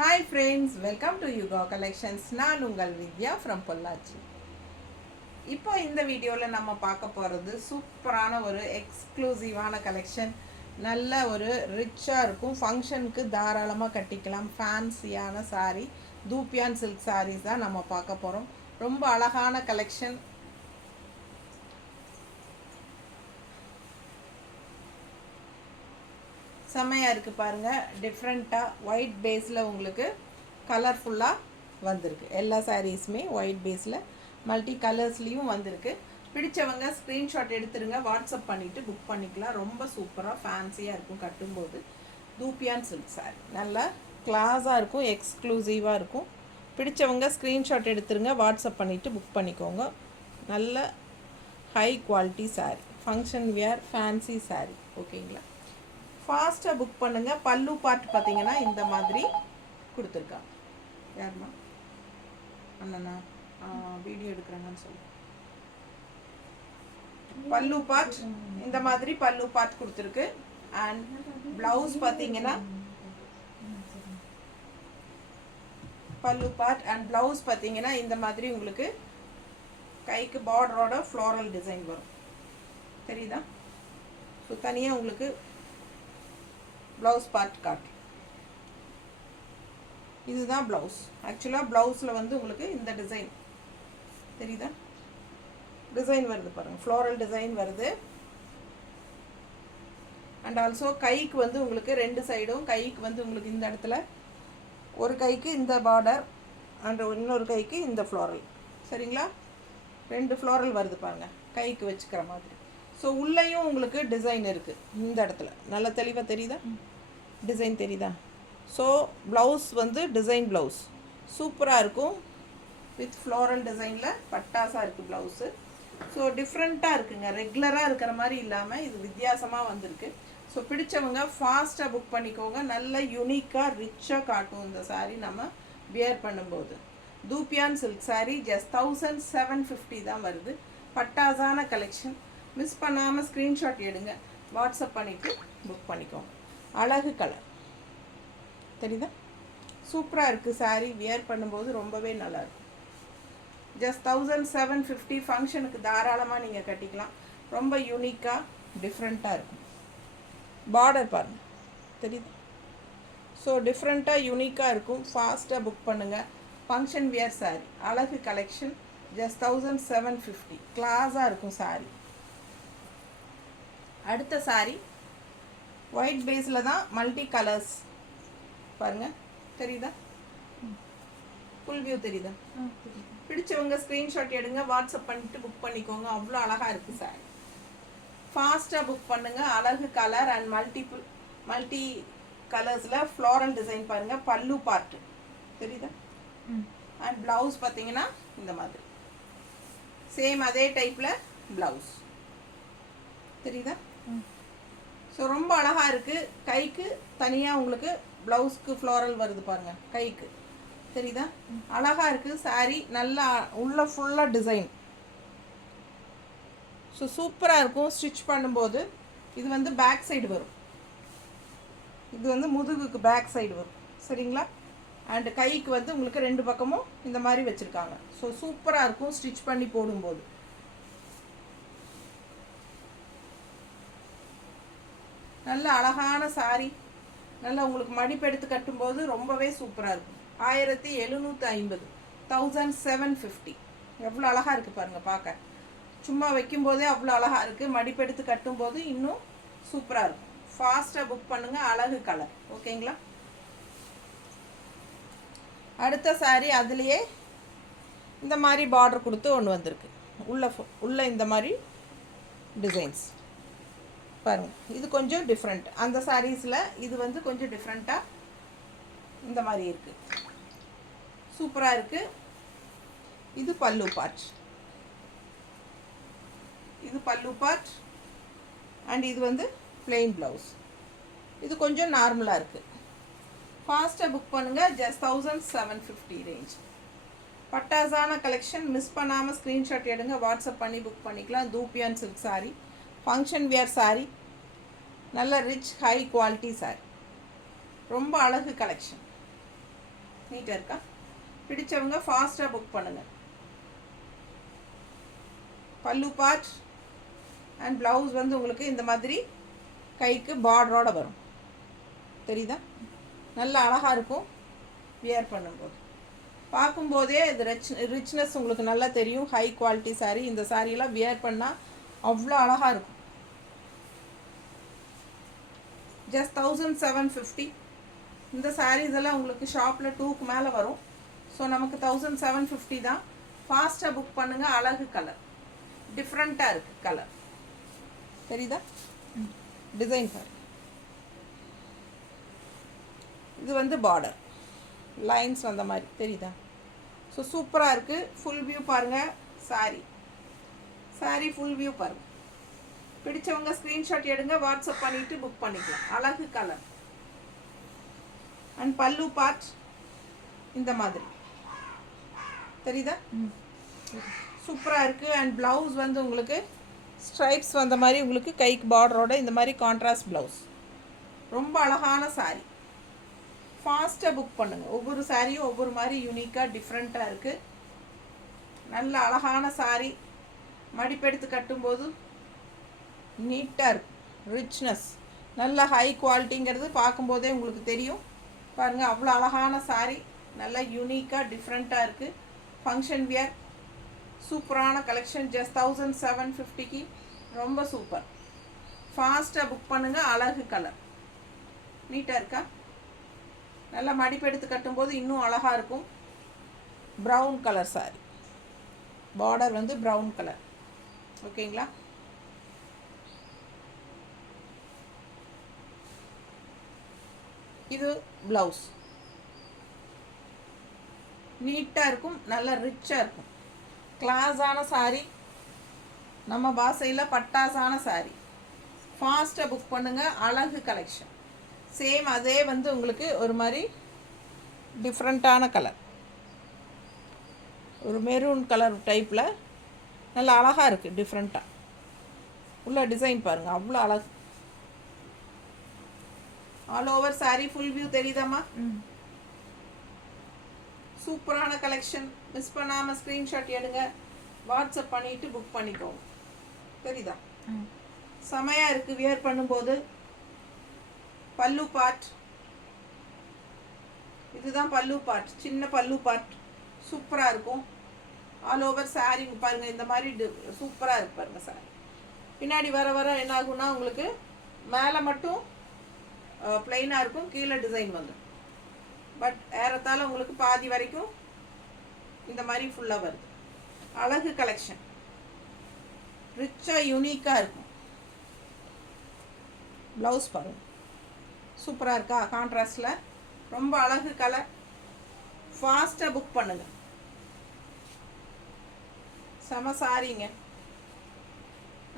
Hi friends, welcome to Yuga Collections. நான் உங்கள் வித்யா from Pollachi. இப்போ இந்த வீடியோவில் நம்ம பார்க்க போகிறது சூப்பரான ஒரு எக்ஸ்க்ளூசிவான கலெக்ஷன். நல்ல ஒரு ரிச்சாக இருக்கும், ஃபங்க்ஷனுக்கு தாராளமாக கட்டிக்கலாம். ஃபேன்சியான சாரீ, தூப்பியான் சில்க் சாரீஸ் தான் நம்ம பார்க்க போகிறோம். ரொம்ப அழகான கலெக்ஷன். செம்மையாக இருக்குது பாருங்கள். டிஃப்ரெண்ட்டாக ஒயிட் பேஸில் உங்களுக்கு கலர்ஃபுல்லாக வந்திருக்கு. எல்லா சாரீஸுமே ஒயிட் பேஸில் மல்டி கலர்ஸ்லேயும் வந்திருக்கு. பிடிச்சவங்க ஸ்க்ரீன்ஷாட் எடுத்துருங்க, வாட்ஸ்அப் பண்ணிவிட்டு புக் பண்ணிக்கலாம். ரொம்ப சூப்பராக ஃபேன்சியாக இருக்கும் கட்டும்போது. தூப்பியான் சில்க் சாரீ நல்லா கிளாஸாக இருக்கும், எக்ஸ்க்ளூசிவாக இருக்கும். பிடிச்சவங்க ஸ்க்ரீன்ஷாட் எடுத்துருங்க, வாட்ஸ்அப் பண்ணிவிட்டு புக் பண்ணிக்கோங்க. நல்ல high quality sari, function wear fancy sari. ஓகேங்களா, ஃபாஸ்ட்டாக புக் பண்ணுங்கள். பல்லு பார்ட் பார்த்தீங்கன்னா இந்த மாதிரி கொடுத்துருக்காங்க. யாருமா அண்ணனா வீடியோ எடுக்கிறாங்கன்னு சொல்லு. பல்லு பார்ட் இந்த மாதிரி பல்லு பார்ட் கொடுத்துருக்கு. அண்ட் ப்ளவுஸ் பார்த்தீங்கன்னா பல்லு பார்ட் அண்ட் ப்ளவுஸ் பார்த்தீங்கன்னா இந்த மாதிரி உங்களுக்கு கைக்கு பார்டரோட ஃப்ளோரல் டிசைன் வரும். தெரியுதா? ஸோ தனியாக உங்களுக்கு ப்ளவுஸ் பார்ட் காட்டு. இதுதான் ப்ளவுஸ். ஆக்சுவலாக ப்ளவுஸில் வந்து உங்களுக்கு இந்த டிசைன் தெரியுதா? டிசைன் வருது பாருங்கள், ஃப்ளோரல் டிசைன் வருது. அண்ட் ஆல்சோ கைக்கு வந்து உங்களுக்கு ரெண்டு சைடும், கைக்கு வந்து உங்களுக்கு இந்த இடத்துல ஒரு கைக்கு இந்த பார்டர் அண்ட் இன்னொரு கைக்கு இந்த ஃப்ளோரல். சரிங்களா, ரெண்டு ஃப்ளோரல் வருது பாருங்கள் கைக்கு வச்சுக்கிற மாதிரி. ஸோ உள்ளேயும் உங்களுக்கு டிசைன் இருக்குது. இந்த இடத்துல நல்லா தெளிவாக தெரியுதா? டிசைன் தெரியுதா? ஸோ ப்ளவுஸ் வந்து டிசைன் ப்ளவுஸ் சூப்பராக இருக்கும். வித் ஃப்ளோரல் டிசைனில் பட்டாசாக இருக்குது ப்ளவுஸு. ஸோ டிஃப்ரெண்ட்டாக இருக்குங்க, ரெகுலராக இருக்கிற மாதிரி இல்லாமல் இது வித்தியாசமாக வந்திருக்கு. ஸோ பிடிச்சவங்க ஃபாஸ்ட்டாக புக் பண்ணிக்கோங்க. நல்ல யூனிக்காக ரிச்சாக காட்டும் இந்த சாரீ நம்ம வியர் பண்ணும்போது. தூப்பியான் சில்க் சாரீ ஜஸ்ட் 1750 தான் வருது. பட்டாசான கலெக்ஷன். மிஸ் பண்ணாமல் ஸ்க்ரீன்ஷாட் எடுங்க, வாட்ஸ்அப் பண்ணிவிட்டு புக் பண்ணிக்கோங்க. அழகு கலர் தெரியுதா? சூப்பராக இருக்குது சாரீ. வியர் பண்ணும்போது ரொம்பவே நல்லாயிருக்கும். ஜஸ்ட் 1750 ஃபங்க்ஷனுக்கு தாராளமாக நீங்கள் கட்டிக்கலாம். ரொம்ப யூனிக்காக டிஃப்ரெண்ட்டாக இருக்கும். பார்டர் பாருங்கள், தெரியுது? ஸோ டிஃப்ரெண்ட்டாக யூனிக்காக இருக்கும். ஃபாஸ்ட்டாக புக் பண்ணுங்கள். ஃபங்க்ஷன் வியர் சாரீ, அழகு கலெக்ஷன். ஜஸ்ட் 1750. கிளாஸாக இருக்கும் சாரீ. அடுத்த சாரீ ஒயிட் பேஸில் தான், மல்டி கலர்ஸ் பாருங்கள். தெரியுதா? ஃபுல் வியூ தெரியுதா? பிடிச்சவங்க ஸ்க்ரீன்ஷாட் எடுங்க, வாட்ஸ்அப் பண்ணிட்டு புக் பண்ணிக்கோங்க. அவ்வளோ அழகாக இருக்குது சாரீ. ஃபாஸ்ட்டாக புக் பண்ணுங்கள். அழகு கலர் அண்ட் மல்டி கலர்ஸில் ஃப்ளோரல் டிசைன் பாருங்கள். பல்லு பார்ட்டு தெரியுதா? அண்ட் ப்ளவுஸ் பார்த்தீங்கன்னா இந்த மாதிரி சேம் அதே டைப்பில் ப்ளவுஸ் தெரியுதா? ஸோ ரொம்ப அழகாக இருக்குது. கைக்கு தனியாக உங்களுக்கு ப்ளவுஸ்க்கு ஃப்ளோரல் வருது பாருங்கள் கைக்கு, தெரியுதா? அழகாக இருக்குது சாரீ. நல்லா உள்ள ஃபுல்லாக டிசைன். ஸோ சூப்பராக இருக்கும் ஸ்டிச் பண்ணும்போது. இது வந்து பேக் சைடு வரும், இது வந்து முதுகுக்கு பேக் சைடு வரும். சரிங்களா? அண்டு கைக்கு வந்து உங்களுக்கு ரெண்டு பக்கமும் இந்த மாதிரி வச்சுருக்காங்க. ஸோ சூப்பராக இருக்கும் ஸ்டிச் பண்ணி போடும்போது. நல்ல அழகான சாரீ. நல்லா உங்களுக்கு மடிப்பு எடுத்து கட்டும்போது ரொம்பவே சூப்பராக இருக்கும். 1750, 1750. எவ்வளோ அழகாக இருக்குது பாருங்கள் பார்க்க. சும்மா வைக்கும்போதே அவ்வளோ அழகாக இருக்குது. மடிப்பு எடுத்து கட்டும்போது இன்னும் சூப்பராக இருக்கும். ஃபாஸ்ட்டாக புக் பண்ணுங்கள். அழகு கலர். ஓகேங்களா? அடுத்த சாரீ அதுலேயே இந்த மாதிரி பார்டர் கொடுத்து ஒன்று வந்திருக்கு. உள்ள இந்த மாதிரி டிசைன்ஸ் பாருங்கள். இது கொஞ்சம் டிஃப்ரெண்ட். அந்த சாரீஸில் இது வந்து கொஞ்சம் டிஃப்ரெண்ட்டாக இந்த மாதிரி இருக்குது. சூப்பராக இருக்குது. இது பல்லு பார்ட், இது பல்லு பார்ட் அண்ட் இது வந்து பிளெயின் ப்ளவுஸ். இது கொஞ்சம் நார்மலாக இருக்குது. ஃபாஸ்ட்டாக புக் பண்ணுங்கள். Just 1750 range. பட்டாசான கலெக்ஷன். மிஸ் பண்ணாமல் ஸ்க்ரீன்ஷாட் எடுங்க, வாட்ஸ்அப் பண்ணி புக் பண்ணிக்கலாம். தூப்பியான் silk sari, function wear sari, நல்ல ரிச் ஹை குவாலிட்டி சாரீ. ரொம்ப அழகு கலெக்ஷன். நீட்டாக இருக்கா? பிடிச்சவங்க ஃபாஸ்ட்டாக புக் பண்ணுங்கள். பல்லு பார்ட் அண்ட் ப்ளவுஸ் வந்து உங்களுக்கு இந்த மாதிரி கைக்கு பார்டரோடு வரும். தெரியுதா? நல்ல அழகாக இருக்கும் வியர் பண்ணும்போது. பார்க்கும்போதே இது ரிச்னஸ் உங்களுக்கு நல்லா தெரியும். High quality sari. இந்த சாரீலாம் வியர் பண்ணால் அவ்வளோ அழகாக இருக்கும். ஜஸ்ட் 1750. இந்த சாரீஸ் எல்லாம் உங்களுக்கு ஷாப்பில் 2க்கு மேலே வரும். ஸோ நமக்கு 1750 தான். ஃபாஸ்ட்டாக புக் பண்ணுங்கள். அழகு கலர், டிஃப்ரெண்ட்டாக இருக்குது கலர். தெரியுதா? டிசைன் பாரு. இது வந்து பார்டர் லைன்ஸ் வந்த மாதிரி தெரியுதா? ஸோ சூப்பராக இருக்குது. ஃபுல் வியூ பாருங்கள். சாரீ ஃபுல் வியூ பாருங்கள். பிடிச்சவங்க ஸ்க்ரீன்ஷாட் எடுங்க, வாட்ஸ்அப் பண்ணிவிட்டு புக் பண்ணிக்கலாம். அழகு கலர். அண்ட் பல்லு பார்ட் இந்த மாதிரி தெரியுதா? சூப்பராக இருக்குது. அண்ட் ப்ளவுஸ் வந்து உங்களுக்கு ஸ்ட்ரைப்ஸ் வந்த மாதிரி உங்களுக்கு கைக்கு பார்டரோட இந்த மாதிரி கான்ட்ராஸ்ட் ப்ளவுஸ். ரொம்ப அழகான சாரீ. ஃபாஸ்ட்டாக புக் பண்ணுங்கள். ஒவ்வொரு சாரியும் ஒவ்வொரு மாதிரி யூனிக்காக டிஃப்ரெண்ட்டாக இருக்குது. நல்ல அழகான சாரீ. மடிப்பெடுத்து கட்டும்போது நீட்டாக இருக்கும். ரிச்னஸ், நல்ல ஹை குவாலிட்டிங்கிறது பார்க்கும்போதே உங்களுக்கு தெரியும். பாருங்கள், அவ்வளோ அழகான சாரீ. நல்லா யூனிக்காக டிஃப்ரெண்ட்டாக இருக்குது. ஃபங்க்ஷன் வியர் சூப்பரான கலெக்ஷன். ஜஸ்ட் 1750க்கு ரொம்ப சூப்பர். ஃபாஸ்ட்டாக புக் பண்ணுங்கள். அழகு கலர். நீட்டாக இருக்கா? நல்லா மடிப்பெடுத்து கட்டும்போது இன்னும் அழகாக இருக்கும். Brown colour sari. பார்டர் வந்து ப்ரௌன் கலர். ஓகேங்களா? இது ப்ளவுஸ். நீட்டாக இருக்கும். நல்லா ரிச்சாக இருக்கும். கிளாஸான சாரீ. நம்ம பாசையில் பட்டாசான சாரீ. ஃபாஸ்ட்டாக புக் பண்ணுங்கள். அழகு கலெக்ஷன். சேம் அதே வந்து உங்களுக்கு ஒரு மாதிரி டிஃப்ரெண்ட்டான கலர், ஒரு மெரூன் கலர் டைப்பில் நல்லா அழகாக இருக்குது. டிஃப்ரெண்ட்டாக உள்ள டிசைன் பாருங்கள், அவ்வளோ அழகு. All over sari full view தெரியுதாம்மா? சூப்பரான கலெக்ஷன். மிஸ் பண்ணாமல் ஸ்க்ரீன்ஷாட் எடுங்க, வாட்ஸ்அப் பண்ணிவிட்டு புக் பண்ணிக்கோங்க. தெரியுதா? செமையாக இருக்குது வியர் பண்ணும்போது. பல்லு பார்ட் இதுதான். பல்லு பார்ட் சின்ன பல்லு பார்ட் சூப்பராக இருக்கும். ஆல் ஓவர் சாரீ பாருங்கள் இந்த மாதிரி சூப்பராக இருக்கு பாருங்கள் சாரீ. பின்னாடி வர வர என்ன ஆகும்னா உங்களுக்கு மேலே மட்டும் பிளெயினாக இருக்கும், கீழே டிசைன் வந்துடும். பட் ஏறத்தால் உங்களுக்கு பாதி வரைக்கும் இந்த மாதிரி ஃபுல்லாக வருது. அழகு கலெக்ஷன். ரிச்சாக யூனிக்காக இருக்கும். ப்ளவுஸ் பாருங்கள் சூப்பராக இருக்கா? கான்ட்ராஸ்டில் ரொம்ப அழகு கலர். ஃபாஸ்ட்டாக புக் பண்ணுங்கள். செம சாரீங்க.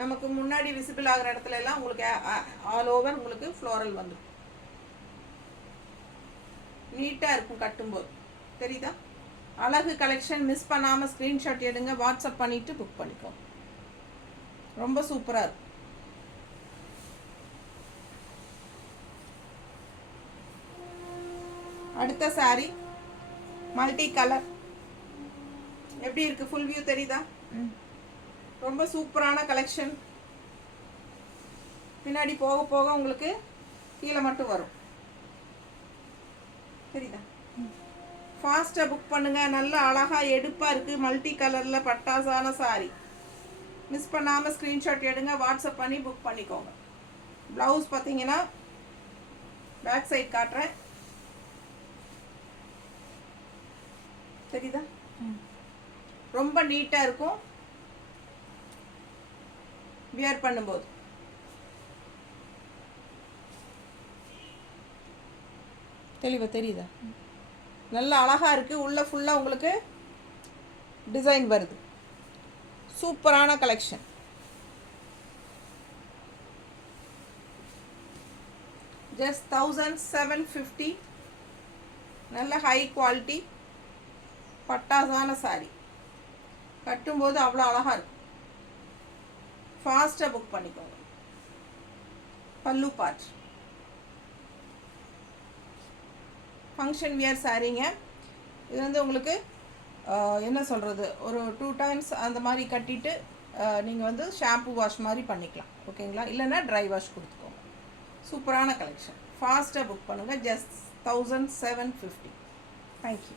நமக்கு முன்னாடி விசிபிள் ஆகிற இடத்துல எல்லாம் உங்களுக்கு ஆல் ஓவர் உங்களுக்கு ஃப்ளோரல் வந்துடும். நீட்டாக இருக்கும் கட்டும்போது. தெரியுதா? அழகு கலெக்ஷன். மிஸ் பண்ணாமல் ஸ்க்ரீன்ஷாட் எடுங்க, வாட்ஸ்அப் பண்ணிவிட்டு புக் பண்ணிக்கோ. ரொம்ப சூப்பராக இருக்கும். அடுத்த சாரீ மல்டி கலர். எப்படி இருக்கு? ஃபுல் வியூ தெரியுதா? ரொம்ப சூப்பரான கலெக்ஷன். பின்னாடி போக போக உங்களுக்கு கீழே மட்டும் வரும். தெரியுதா? ஃபாஸ்ட்டாக புக் பண்ணுங்கள். நல்ல அழகாக எடுப்பாக இருக்குது. மல்டி கலரில் பட்டாசான சாரீ. மிஸ் பண்ணாமல் ஸ்க்ரீன்ஷாட் எடுங்க, வாட்ஸ்அப் பண்ணி புக் பண்ணிக்கோங்க. ப்ளவுஸ் பார்த்தீங்கன்னா பேக் சைட் காட்டுறேன். தெரியுதா? ரொம்ப நீட்டாக இருக்கும் வியர் பண்ணும்போது. தெளிவா தெரியுதா? நல்ல அழகாக இருக்குது. உள்ள ஃபுல்லாக உங்களுக்கு டிசைன் வருது. சூப்பரான கலெக்ஷன். ஜஸ்ட் 1750. நல்ல ஹை குவாலிட்டி பட்டாசான சாரீ. கட்டும்போது அவ்வளோ அழகாக இருக்கும். ஃபாஸ்ட்டாக புக் பண்ணிக்கோங்க. பல்லு பார்ட் ஃபங்க்ஷன் வியர் சாரீங்க. இது வந்து உங்களுக்கு என்ன சொல்கிறது, ஒரு 2 டைம்ஸ் அந்த மாதிரி கட்டிட்டு நீங்கள் வந்து ஷாம்பு வாஷ் மாதிரி பண்ணிக்கலாம். ஓகேங்களா? இல்லைன்னா ட்ரை வாஷ் கொடுத்துக்கோங்க. சூப்பரான கலெக்ஷன். ஃபாஸ்ட்டாக புக் பண்ணுங்கள். ஜஸ்ட் 1750. தேங்க்யூ.